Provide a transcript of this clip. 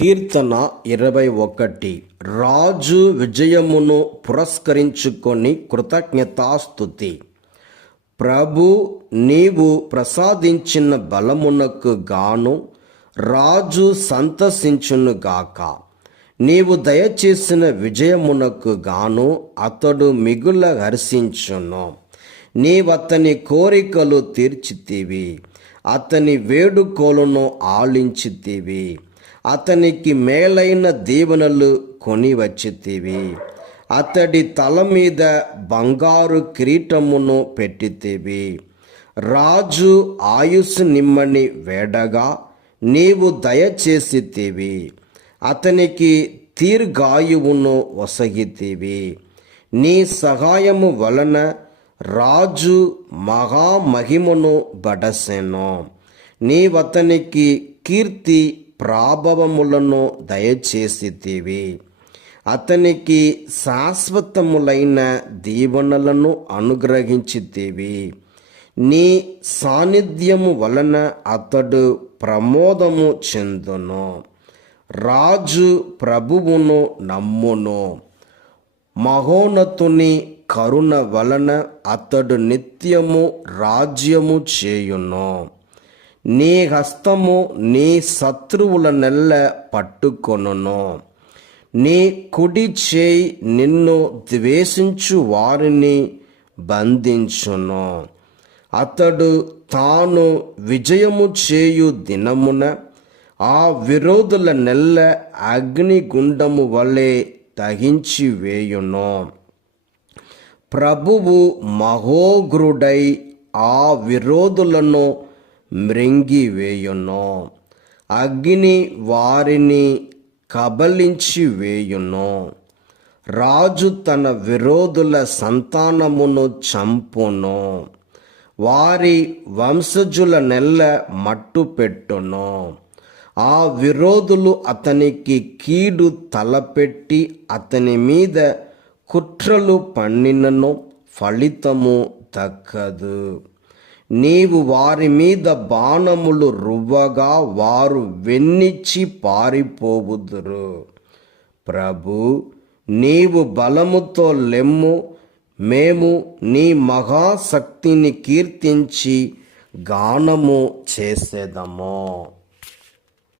కీర్తన 21. రాజు విజయమును పురస్కరించుకొని కృతజ్ఞతాస్తుతి. ప్రభు, నీవు ప్రసాదించిన బలమునకు గాను రాజు సంతసించునుగాక. నీవు దయచేసిన విజయమునకు గాను అతడు మిగుల హర్షించును. నీవతని కోరికలు తీర్చితివి, అతని వేడుకోలను ఆలించితివి. అతనికి మేలైన దీవెనలు కొని వచ్చితివి. అతడి తల మీద బంగారు కిరీటమును పెట్టితివి. రాజు ఆయుస్సు నిమ్మని వేడగా నీవు దయచేసితివి. అతనికి దీర్ఘాయువును వసగితివి. నీ సహాయము వలన రాజు మహామహిమను బడసెను. నీవతనికి కీర్తి ప్రాభవములను దయచేసితివి. అతనికి శాశ్వతములైన దీవెనలను అనుగ్రహించితివి. నీ సాన్నిధ్యము వలన అతడు ప్రమోదము చెందును. రాజు ప్రభువును నమ్మును. మహోన్నతుని కరుణ వలన అతడు నిత్యము రాజ్యము చేయును. నీ హస్తము నీ శత్రువులనెల్ల పట్టుకొనును. నీ కుడి చేయి నిన్ను ద్వేషించు వారిని బంధించును. అతడు తాను విజయము చేయు దినమున ఆ విరోధుల నెల్ల అగ్నిగుండము వలె దహించి వేయును. ప్రభువు మహోగ్రుడై ఆ విరోధులను మ్రింగివేయును. అగ్ని వారిని కబలించి వేయును. రాజు తన విరోధుల సంతానమును చంపును. వారి వంశజుల నెల్ల మట్టు పెట్టును. ఆ విరోధులు అతనికి కీడు తలపెట్టి అతని మీద కుట్రలు పన్నినను ఫలితము దక్కదు. నీవు వారి మీద బాణములు రువ్వగా వారు వెన్నిచ్చి పారిపోవుదురు. ప్రభు, నీవు బలముతో లెమ్ము. మేము నీ మహాశక్తిని కీర్తించి గానము చేసేదము.